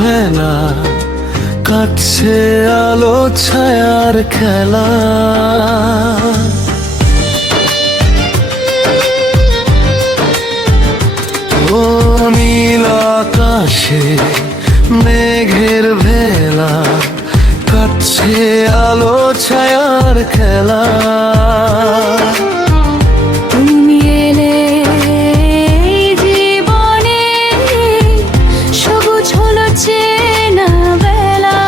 ভেলা, কাটছে আলো ছায়ার খেলা। ও নীল আকাশে মেঘের ভেলা, কাটছে আলো ছায়ার খেলা। তুমি এলে জীবনে, সবুজ হলো চেনা বেলা।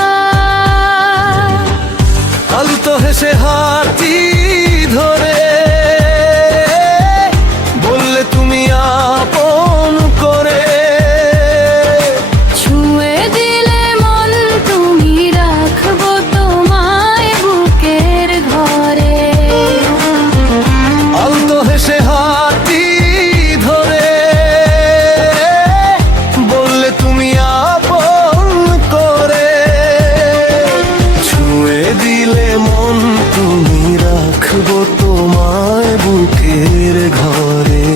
আলতো হেসে হাতি ধরে বললে তুমি আপন করে। ছুঁয়ে দিলে মন, তুমি রাখবো তোমায় বুকের ঘরে। আলতো হেসে হাতি ধরে বললে তুমি আপন করে। ছুঁয়ে দিলে মন, তুমি রাখবো তোমায় বুকের ঘরে।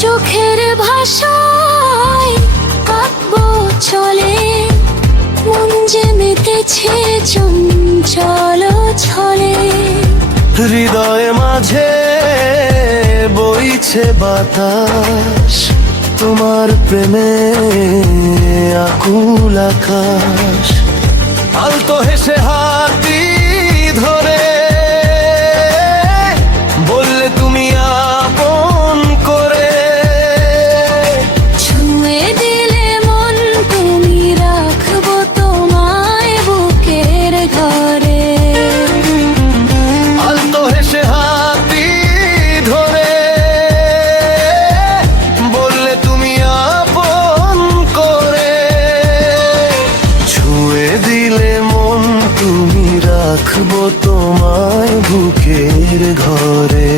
চোখের ভাষায় কাব্য চলে, মন যে মেতেছে চঞ্চল ছলে। হৃদয় মাঝে বইছে বাতাস, তোমার প্রেমে আকুল আকাশ। আলতো হেসে হাতি ধরে বললে তুমি আপন করে। ছুঁয়ে দিলে মন, তুমি রাখবো তোমায় বুকের ঘরে। আলতো হেসে হাতি ধরে বললে তুমি আপন করে। ছুঁয়ে দিলে মন, তুমি রাখবো তোমায় বুকের ঘরে।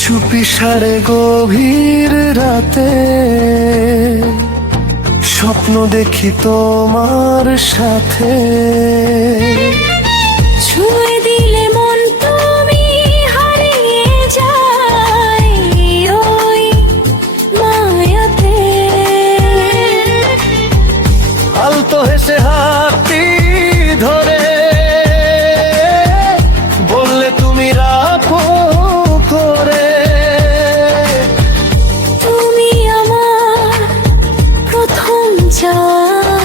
চুপি সারে গভীর রাতে স্বপ্ন দেখি তোমার সাথে। ছুঁয়ে দিলে মন, তুমি হারিয়ে যাই ওই মায়াতে। আলতো হেসে হাতি ধরে বললে তুমি রাখো করে। তুমি আমার প্রথম চাওয়া,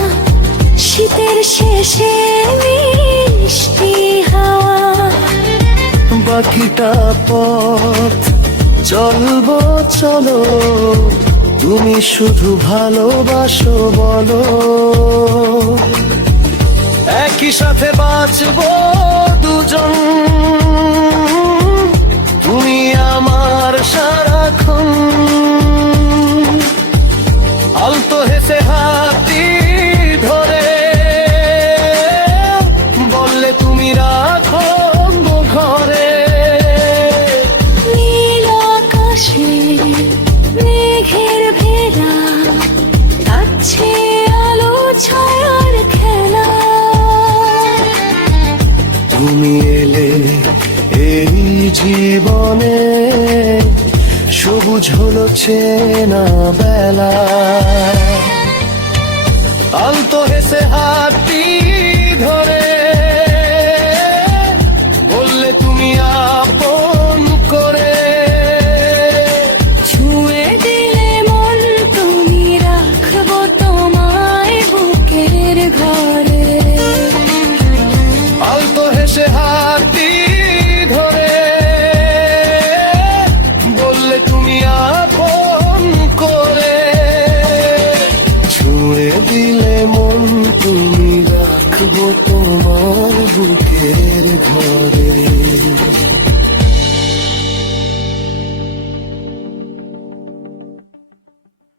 শীতের শেষে মিষ্টি হাওয়া। বাকিটা পথ চলবো চলো, তুমি শুধু ভালোবাসো বলো। একই সাথে বাঁচবো দুজন, তুমি আমার সারাক্ষণ। আলতো হেসে হাতি ধরে বললে তুমি রাখো ঘরে। নীল আকাশে মেঘের ভেলা, কাটছে আলো ছায়ার খেলা। তুমি এলে এই জীবনে, সবুজ হলো চেনা বেলা। আলতো হেসে হাতি ধরে বললে তুমি আপন করে। ছুঁয়ে দিলে মন, তুমি রাখবো তোমায় বুকের ঘরে। আলতো হেসে হাতি ধরে বললে তুমি আপন করে। ছুঁয়ে দিলে মন, তুমি তোমার বুকের ঘরে।